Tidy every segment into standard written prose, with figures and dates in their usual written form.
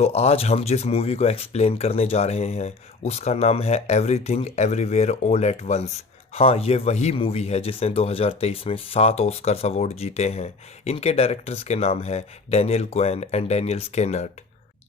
तो आज हम जिस मूवी को एक्सप्लेन करने जा रहे हैं उसका नाम है Everything Everywhere All at Once. हाँ, ये वही मूवी है जिसने 2023 में 7 ऑस्कर्स अवार्ड जीते हैं। इनके डायरेक्टर्स के नाम है डैनियल क्वेन एंड डैनियल स्केनर्ट।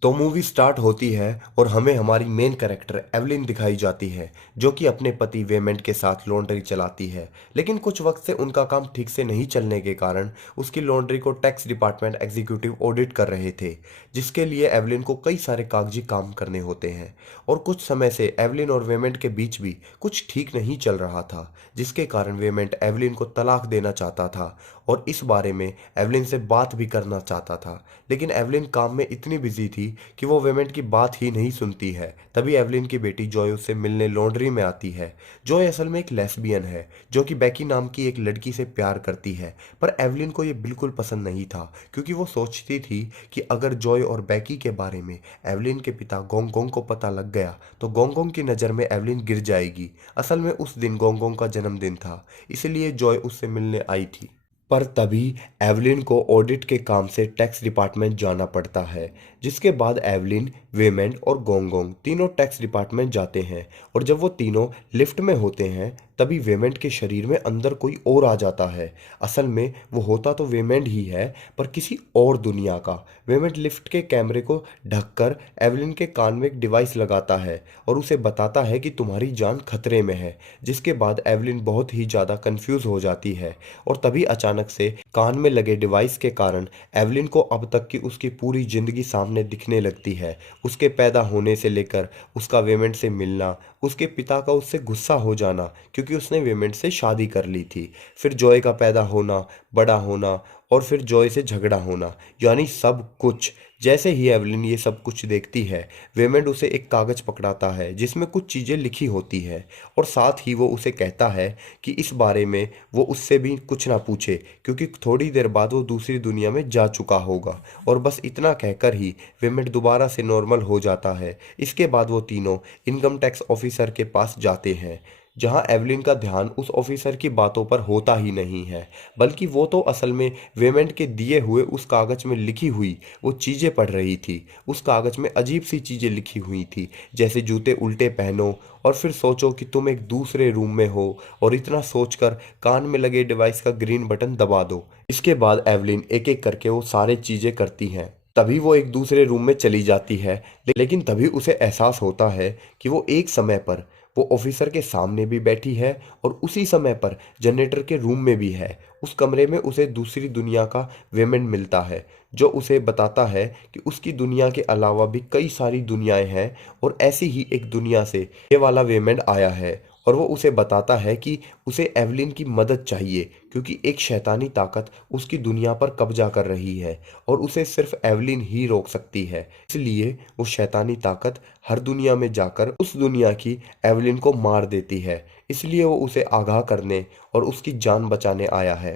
तो मूवी स्टार्ट होती है और हमें हमारी मेन कैरेक्टर एवलिन दिखाई जाती है, जो कि अपने पति वेमेंट के साथ लॉन्ड्री चलाती है। लेकिन कुछ वक्त से उनका काम ठीक से नहीं चलने के कारण उसकी लॉन्ड्री को टैक्स डिपार्टमेंट एग्जीक्यूटिव ऑडिट कर रहे थे, जिसके लिए एवलिन को कई सारे कागजी काम करने होते हैं। और कुछ समय से एवलिन और वेमेंट के बीच भी कुछ ठीक नहीं चल रहा था, जिसके कारण वेमेंट एवलिन को तलाक देना चाहता था और इस बारे में एवलिन से बात भी करना चाहता था। लेकिन एवलिन काम में इतनी बिजी थी कि वो वेमेंट की बात ही नहीं सुनती है। तभी एवलिन की बेटी जॉय उससे मिलने लॉन्ड्री में आती है। जॉय असल में एक लेस्बियन है, जो कि बेकी नाम की एक लड़की से प्यार करती है। पर एवलिन को ये बिल्कुल पसंद नहीं था, क्योंकि वो सोचती थी कि अगर जॉय और बेकी के बारे में एवलिन के पिता गोंगोंग को पता लग गया तो गोंगोंग की नज़र में एवलिन गिर जाएगी। असल में उस दिन गोंगोंग का जन्मदिन था, इसलिए जॉय उससे मिलने आई थी। पर तभी एवलिन को ऑडिट के काम से टैक्स डिपार्टमेंट जाना पड़ता है, जिसके बाद एवलिन, वेमेंट और गोंगोंग तीनों टैक्स डिपार्टमेंट जाते हैं। और जब वो तीनों लिफ्ट में होते हैं तभी वेमेंट के शरीर में अंदर कोई और आ जाता है। असल में वो होता तो वेमेंट ही है, पर किसी और दुनिया का। वेमेंट लिफ्ट के कैमरे को ढककर एवलिन के कान में एक डिवाइस लगाता है और उसे बताता है कि तुम्हारी जान खतरे में है, जिसके बाद एवलिन बहुत ही ज़्यादा कंफ्यूज हो जाती है। और तभी अचानक से कान में लगे डिवाइस के कारण एवलिन को अब तक की उसकी पूरी जिंदगी सामने दिखने लगती है। उसके पैदा होने से लेकर उसका वेमेंट से मिलना, उसके पिता का उससे गुस्सा हो जाना क्योंकि उसने वेमेंट से शादी कर ली थी, फिर जॉय का पैदा होना, बड़ा होना और फिर जॉय से झगड़ा होना, यानी सब कुछ। जैसे ही एवलिन ये सब कुछ देखती है, वेमेंट उसे एक कागज पकड़ाता है जिसमें कुछ चीज़ें लिखी होती है और साथ ही वो उसे कहता है कि इस बारे में वो उससे भी कुछ ना पूछे, क्योंकि थोड़ी देर बाद वो दूसरी दुनिया में जा चुका होगा। और बस इतना कहकर ही वेमेंट दोबारा से नॉर्मल हो जाता है। इसके बाद वो तीनों इनकम टैक्स ऑफिसर के पास जाते हैं, जहां एवलिन का ध्यान उस ऑफिसर की बातों पर होता ही नहीं है, बल्कि वो तो असल में वेमेंट के दिए हुए उस कागज में लिखी हुई वो चीज़ें पढ़ रही थी। उस कागज में अजीब सी चीज़ें लिखी हुई थी, जैसे जूते उल्टे पहनो और फिर सोचो कि तुम एक दूसरे रूम में हो, और इतना सोचकर कान में लगे डिवाइस का ग्रीन बटन दबा दो। इसके बाद एवलिन एक एक करके वो सारी चीज़ें करती हैं। तभी वो एक दूसरे रूम में चली जाती है, लेकिन तभी उसे एहसास होता है कि वो एक समय पर वो ऑफिसर के सामने भी बैठी है और उसी समय पर जनरेटर के रूम में भी है। उस कमरे में उसे दूसरी दुनिया का वेमेंट मिलता है, जो उसे बताता है कि उसकी दुनिया के अलावा भी कई सारी दुनियाएं हैं और ऐसी ही एक दुनिया से ये वाला वेमेंट आया है। और वो उसे बताता है कि उसे एवलिन की मदद चाहिए, क्योंकि एक शैतानी ताकत उसकी दुनिया पर कब्जा कर रही है और उसे सिर्फ एवलिन ही रोक सकती है। इसलिए वो शैतानी ताकत हर दुनिया में जाकर उस दुनिया की एवलिन को मार देती है। इसलिए वो उसे आगाह करने और उसकी जान बचाने आया है।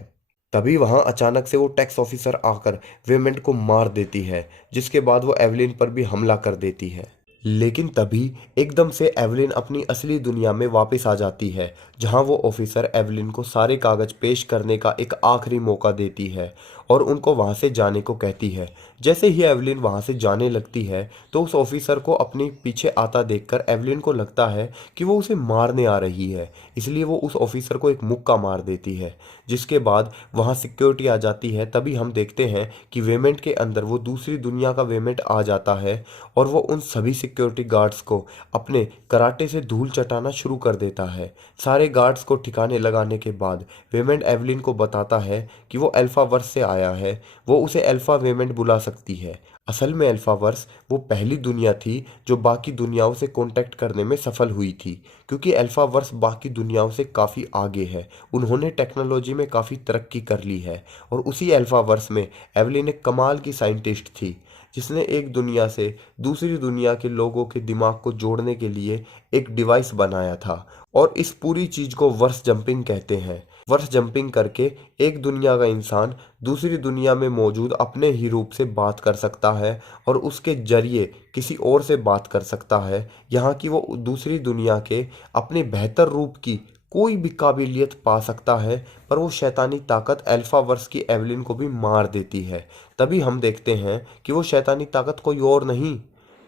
तभी वहां अचानक से वो टैक्स ऑफिसर आकर वेमेंट को मार देती है, जिसके बाद वो एवलिन पर भी हमला कर देती है। लेकिन तभी एकदम से एवलिन अपनी असली दुनिया में वापस आ जाती है, जहां वो ऑफिसर एवलिन को सारे कागज पेश करने का एक आखिरी मौका देती है और उनको वहां से जाने को कहती है। जैसे ही एवलिन वहां से जाने लगती है तो उस ऑफिसर को अपने पीछे आता देखकर एवलिन को लगता है कि वो उसे मारने आ रही है, इसलिए वो उस ऑफिसर को एक मुक्का मार देती है। जिसके बाद वहां सिक्योरिटी आ जाती है। तभी हम देखते हैं कि वेमेंट के अंदर वो दूसरी दुनिया का वेमेंट आ जाता है और वो उन सभी सिक्योरिटी गार्ड्स को अपने कराटे से धूल चटाना शुरू कर देता है। सारे गार्ड्स को ठिकाने लगाने के बाद वेमेंट एवलिन को बताता है कि वो अल्फा वर्स से आया है, वो उसे अल्फा वेमेंट बुला सकती है। असल में अल्फा वर्स वो पहली दुनिया थी जो बाकी दुनियाओं से कांटेक्ट करने में सफल हुई थी, क्योंकि अल्फा वर्स बाकी दुनियाओं से काफ़ी आगे है। उन्होंने टेक्नोलॉजी में काफ़ी तरक्की कर ली है और उसी अल्फा वर्स में एवलिन एक कमाल की साइंटिस्ट थी, जिसने एक दुनिया से दूसरी दुनिया के लोगों के दिमाग को जोड़ने के लिए एक डिवाइस बनाया था। और इस पूरी चीज़ को वर्स जंपिंग कहते हैं। वर्स जंपिंग करके एक दुनिया का इंसान दूसरी दुनिया में मौजूद अपने ही रूप से बात कर सकता है और उसके जरिए किसी और से बात कर सकता है, यहाँ की वो दूसरी दुनिया के अपने बेहतर रूप की कोई भी काबिलियत पा सकता है, पर वो शैतानी ताकत अल्फा वर्स की एवलिन को भी मार देती है। तभी हम देखते हैं कि वो शैतानी ताकत कोई और नहीं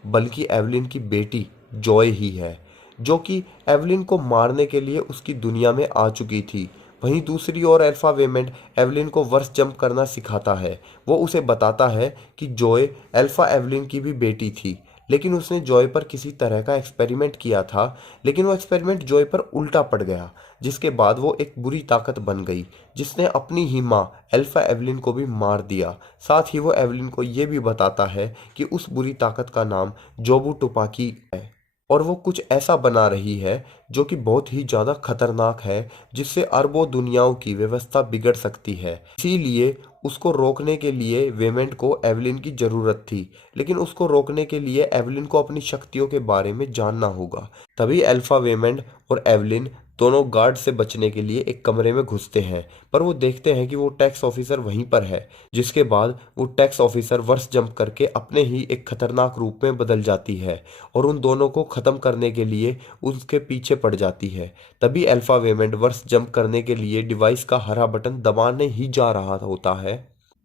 बल्कि एवलिन की बेटी जॉय ही है, जो कि एवलिन को मारने के लिए उसकी दुनिया में आ चुकी थी। वहीं दूसरी ओर अल्फा वेमेंट एवलिन को वर्स जंप करना सिखाता है। वो उसे बताता है कि जॉय अल्फा एवलिन की भी बेटी थी, लेकिन उसने जॉय पर किसी तरह का एक्सपेरिमेंट किया था, लेकिन वो एक्सपेरिमेंट जॉय पर उल्टा पड़ गया, जिसके बाद वो एक बुरी ताकत बन गई जिसने अपनी ही माँ अल्फा एवलिन को भी मार दिया। साथ ही वो एवलिन को ये भी बताता है कि उस बुरी ताकत का नाम जोबू टुपाकी है और वो कुछ ऐसा बना रही है जो कि बहुत ही ज़्यादा खतरनाक है, जिससे अरबों दुनियाओं की व्यवस्था बिगड़ सकती है। इसीलिए उसको रोकने के लिए वेमेंट को एवलिन की ज़रूरत थी, लेकिन उसको रोकने के लिए एवलिन को अपनी शक्तियों के बारे में जानना होगा। तभी अल्फा वेमेंट और एवलिन दोनों गार्ड से बचने के लिए एक कमरे में घुसते हैं, पर वो देखते हैं कि वो टैक्स ऑफिसर वहीं पर है। जिसके बाद वो टैक्स ऑफिसर वर्स जंप करके अपने ही एक खतरनाक रूप में बदल जाती है और उन दोनों को ख़त्म करने के लिए उसके पीछे पड़ जाती है। तभी अल्फा वेमेंट वर्स जंप करने के लिए डिवाइस का हरा बटन दबाने ही जा रहा होता है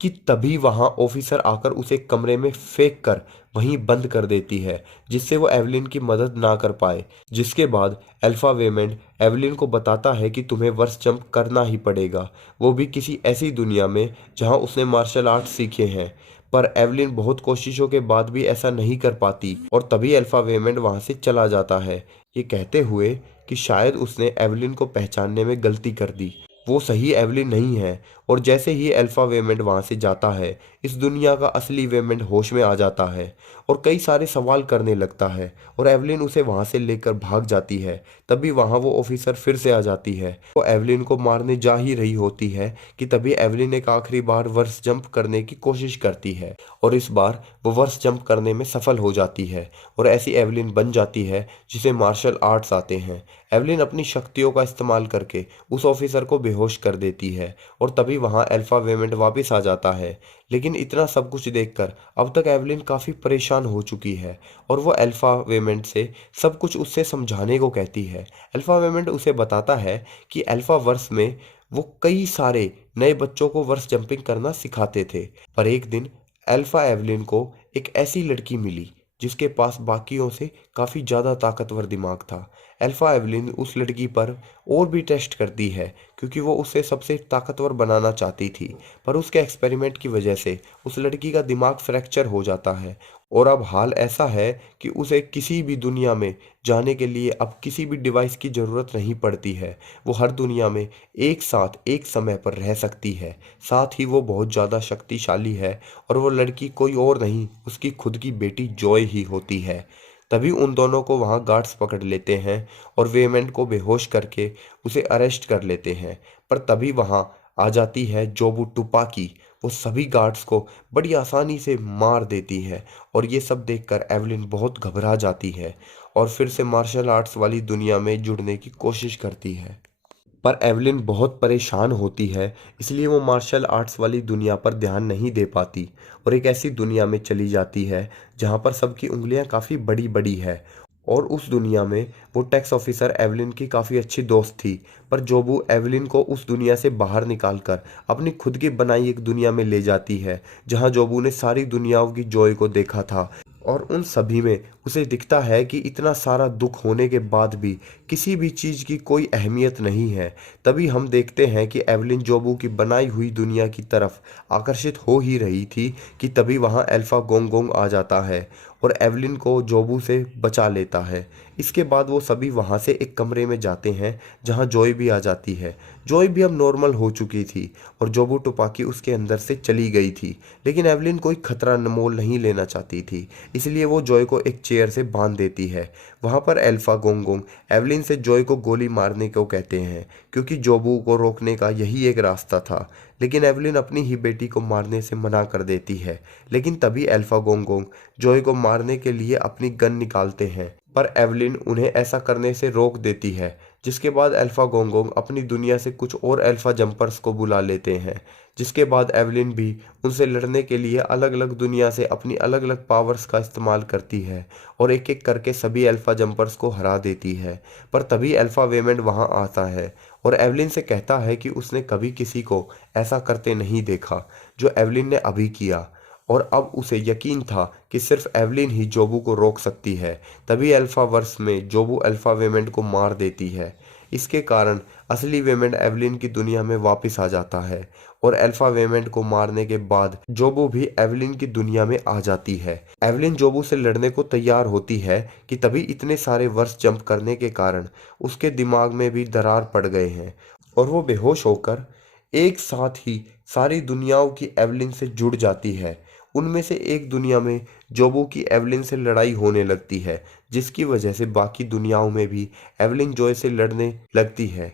कि तभी वहां ऑफिसर आकर उसे कमरे में फेंक कर वहीं बंद कर देती है, जिससे वो एवलिन की मदद ना कर पाए। जिसके बाद अल्फा वेमेंट एवलिन को बताता है कि तुम्हें वर्स जंप करना ही पड़ेगा, वो भी किसी ऐसी दुनिया में जहां उसने मार्शल आर्ट सीखे हैं। पर एवलिन बहुत कोशिशों के बाद भी ऐसा नहीं कर पाती और तभी अल्फा वेमेंट वहां से चला जाता है, ये कहते हुए कि शायद उसने एवलिन को पहचानने में गलती कर दी, वो सही एवलिन नहीं है। और जैसे ही अल्फा वेमेंट वहां से जाता है, इस दुनिया का असली वेमेंट होश में आ जाता है और कई सारे सवाल करने लगता है और एवलिन उसे वहां से लेकर भाग जाती है। तभी वहां वो ऑफिसर फिर से आ जाती है, वो एवलिन को मारने जा ही रही होती है कि तभी एवलिन एक आखिरी बार वर्स जंप करने की कोशिश करती है और इस बार वो वर्स जंप करने में सफल हो जाती है और ऐसी एवलिन बन जाती है जिसे मार्शल आर्ट्स आते हैं। एवलिन अपनी शक्तियों का इस्तेमाल करके उस ऑफिसर को बेहोश कर देती है और तभी वहां अल्फा वेमेंट वापस आ जाता है। लेकिन इतना सब कुछ देखकर अब तक एवलिन काफ़ी परेशान हो चुकी है और वो अल्फा वेमेंट से सब कुछ उससे समझाने को कहती है। अल्फा वेमेंट उसे बताता है कि अल्फा वर्स में वो कई सारे नए बच्चों को वर्स जंपिंग करना सिखाते थे, पर एक दिन अल्फा एवलिन को एक ऐसी लड़की मिली जिसके पास बाकियों से काफ़ी ज़्यादा ताकतवर दिमाग था। अल्फा एवलिन उस लड़की पर और भी टेस्ट करती है क्योंकि वो उसे सबसे ताकतवर बनाना चाहती थी, पर उसके एक्सपेरिमेंट की वजह से उस लड़की का दिमाग फ्रैक्चर हो जाता है और अब हाल ऐसा है कि उसे किसी भी दुनिया में जाने के लिए अब किसी भी डिवाइस की ज़रूरत नहीं पड़ती है। वो हर दुनिया में एक साथ एक समय पर रह सकती है। साथ ही वो बहुत ज़्यादा शक्तिशाली है और वो लड़की कोई और नहीं, उसकी खुद की बेटी जॉय ही होती है। तभी उन दोनों को वहाँ गार्ड्स पकड़ लेते हैं और वेमेंट को बेहोश करके उसे अरेस्ट कर लेते हैं। पर तभी वहाँ आ जाती है जोबू टुपाकी, वो सभी गार्ड्स को बड़ी आसानी से मार देती है और ये सब देखकर एवलिन बहुत घबरा जाती है और फिर से मार्शल आर्ट्स वाली दुनिया में जुड़ने की कोशिश करती है। पर एवलिन बहुत परेशान होती है, इसलिए वो मार्शल आर्ट्स वाली दुनिया पर ध्यान नहीं दे पाती और एक ऐसी दुनिया में चली जाती है जहाँ पर सबकी उंगलियाँ काफ़ी बड़ी बड़ी है। और उस दुनिया में वो टैक्स ऑफिसर एवलिन की काफ़ी अच्छी दोस्त थी, पर जोबू एवलिन को उस दुनिया से बाहर निकालकर अपनी खुद की बनाई एक दुनिया में ले जाती है जहाँ जोबू ने सारी दुनियाओं की जॉय को देखा था और उन सभी में उसे दिखता है कि इतना सारा दुख होने के बाद भी किसी भी चीज़ की कोई अहमियत नहीं है। तभी हम देखते हैं कि एवलिन जोबू की बनाई हुई दुनिया की तरफ आकर्षित हो ही रही थी कि तभी वहाँ अल्फा गोंगोंग आ जाता है और एवलिन को जोबू से बचा लेता है। इसके बाद वो सभी वहाँ से एक कमरे में जाते हैं जहाँ जॉय भी आ जाती है। जॉय भी अब नॉर्मल हो चुकी थी और जोबू टुपाकी उसके अंदर से चली गई थी, लेकिन एवलिन कोई खतरा मोल नहीं लेना चाहती थी, इसलिए वो जॉय को एक चेयर से बांध देती है। वहाँ पर अल्फा गोंगोंग एवलिन से जॉय को गोली मारने को कहते हैं क्योंकि जोबू को रोकने का यही एक रास्ता था, लेकिन एवलिन अपनी ही बेटी को मारने से मना कर देती है। लेकिन तभी अल्फा गोंगोंग जॉय को मारने के लिए अपनी गन निकालते हैं, पर एवलिन उन्हें ऐसा करने से रोक देती है, जिसके बाद अल्फा गोंगोंग अपनी दुनिया से कुछ और अल्फा जंपर्स को बुला लेते हैं, जिसके बाद एवलिन भी उनसे लड़ने के लिए अलग अलग दुनिया से अपनी अलग अलग पावर्स का इस्तेमाल करती है और एक एक करके सभी अल्फा जंपर्स को हरा देती है। पर तभी अल्फा वेमेंड वहां आता है और एवलिन से कहता है कि उसने कभी किसी को ऐसा करते नहीं देखा जो एवलिन ने अभी किया, और अब उसे यकीन था कि सिर्फ एवलिन ही जोबू को रोक सकती है। तभी अल्फा वर्स में जोबू अल्फा वेमेंड को मार देती है। इसके कारण असली वेमेंड एवलिन की दुनिया में वापस आ जाता है और अल्फा वेमेंड को मारने के बाद जोबू भी एवलिन की दुनिया में आ जाती है। एवलिन जोबू से लड़ने को तैयार होती है कि तभी इतने सारे वर्ष जंप करने के कारण उसके दिमाग में भी दरार पड़ गए हैं और वो बेहोश होकर एक साथ ही सारी दुनियाओं की एवलिन से जुड़ जाती है। उनमें से एक दुनिया में जोबू की एवलिन से लड़ाई होने लगती है, जिसकी वजह से बाकी दुनियाओं में भी एवलिन जॉय से लड़ने लगती है।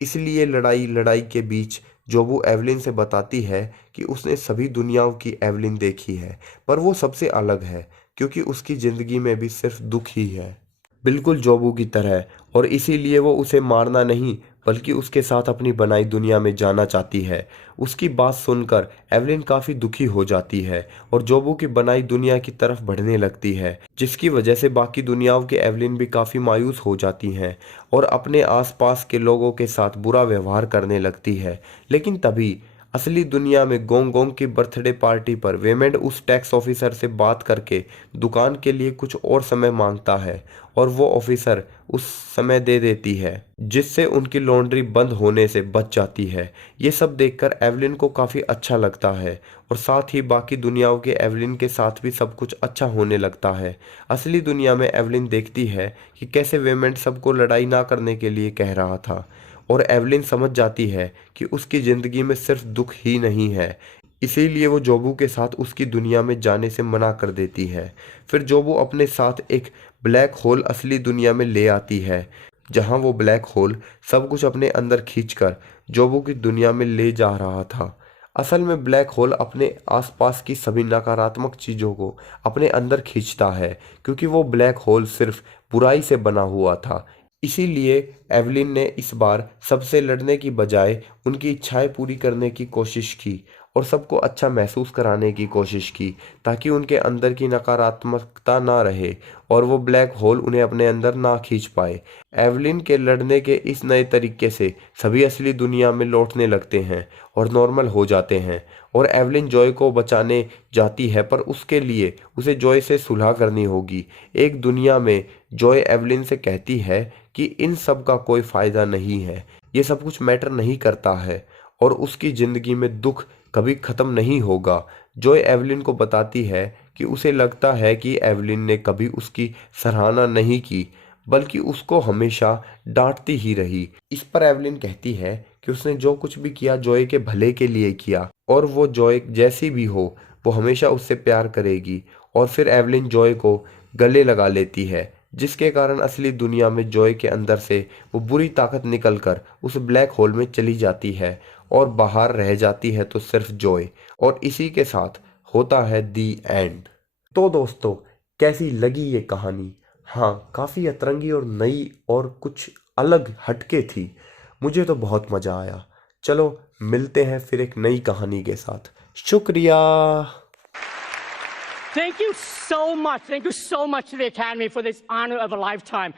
इसलिए लड़ाई लड़ाई के बीच जोबू एवलिन से बताती है कि उसने सभी दुनियाओं की एवलिन देखी है, पर वो सबसे अलग है क्योंकि उसकी ज़िंदगी में भी सिर्फ दुख ही है, बिल्कुल जोबू की तरह। और इसीलिए वो उसे मारना नहीं बल्कि उसके साथ अपनी बनाई दुनिया में जाना चाहती है। उसकी बात सुनकर एवलिन काफ़ी दुखी हो जाती है और जोबू की बनाई दुनिया की तरफ बढ़ने लगती है, जिसकी वजह से बाकी दुनियाओं के एवलिन भी काफ़ी मायूस हो जाती हैं और अपने आसपास के लोगों के साथ बुरा व्यवहार करने लगती है। लेकिन तभी असली दुनिया में गोंग गोंग की बर्थडे पार्टी पर वेमेंड उस टैक्स ऑफिसर से बात करके दुकान के लिए कुछ और समय मांगता है और वो ऑफिसर उस समय दे देती है, जिससे उनकी लॉन्ड्री बंद होने से बच जाती है। ये सब देखकर एवलिन को काफ़ी अच्छा लगता है और साथ ही बाकी दुनियाओं के एवलिन के साथ भी सब कुछ अच्छा होने लगता है। असली दुनिया में एवलिन देखती है कि कैसे वेमेंड सबको लड़ाई ना करने के लिए कह रहा था और एवलिन समझ जाती है कि उसकी ज़िंदगी में सिर्फ दुख ही नहीं है, इसीलिए वो जोबू के साथ उसकी दुनिया में जाने से मना कर देती है। फिर जोबू अपने साथ एक ब्लैक होल असली दुनिया में ले आती है, जहां वो ब्लैक होल सब कुछ अपने अंदर खींचकर जोबू की दुनिया में ले जा रहा था। असल में ब्लैक होल अपने आसपास की सभी नकारात्मक चीज़ों को अपने अंदर खींचता है, क्योंकि वो ब्लैक होल सिर्फ बुराई से बना हुआ था। इसीलिए एवलिन ने इस बार सबसे लड़ने की बजाय उनकी इच्छाएं पूरी करने की कोशिश की और सबको अच्छा महसूस कराने की कोशिश की, ताकि उनके अंदर की नकारात्मकता ना रहे और वो ब्लैक होल उन्हें अपने अंदर ना खींच पाए। एवलिन के लड़ने के इस नए तरीके से सभी असली दुनिया में लौटने लगते हैं और नॉर्मल हो जाते हैं और एवलिन जॉय को बचाने जाती है, पर उसके लिए उसे जॉय से सुलह करनी होगी। एक दुनिया में जॉय एवलिन से कहती है कि इन सब का कोई फ़ायदा नहीं है, ये सब कुछ मैटर नहीं करता है और उसकी ज़िंदगी में दुख कभी ख़त्म नहीं होगा। जॉय एवलिन को बताती है कि उसे लगता है कि एवलिन ने कभी उसकी सराहना नहीं की, बल्कि उसको हमेशा डांटती ही रही। इस पर एवलिन कहती है कि उसने जो कुछ भी किया जॉय के भले के लिए किया और वो जॉय जैसी भी हो वो हमेशा उससे प्यार करेगी। और फिर एवलिन जॉय को गले लगा लेती है, जिसके कारण असली दुनिया में जॉय के अंदर से वो बुरी ताकत निकलकर उस ब्लैक होल में चली जाती है और बाहर रह जाती है तो सिर्फ जॉय। और इसी के साथ होता है दी एंड। तो दोस्तों, कैसी लगी ये कहानी? हाँ, काफ़ी अतरंगी और नई और कुछ अलग हटके थी। मुझे तो बहुत मज़ा आया। चलो मिलते हैं फिर एक नई कहानी के साथ। शुक्रिया। Thank you so much. Thank you so much to the Academy for this honor of a lifetime.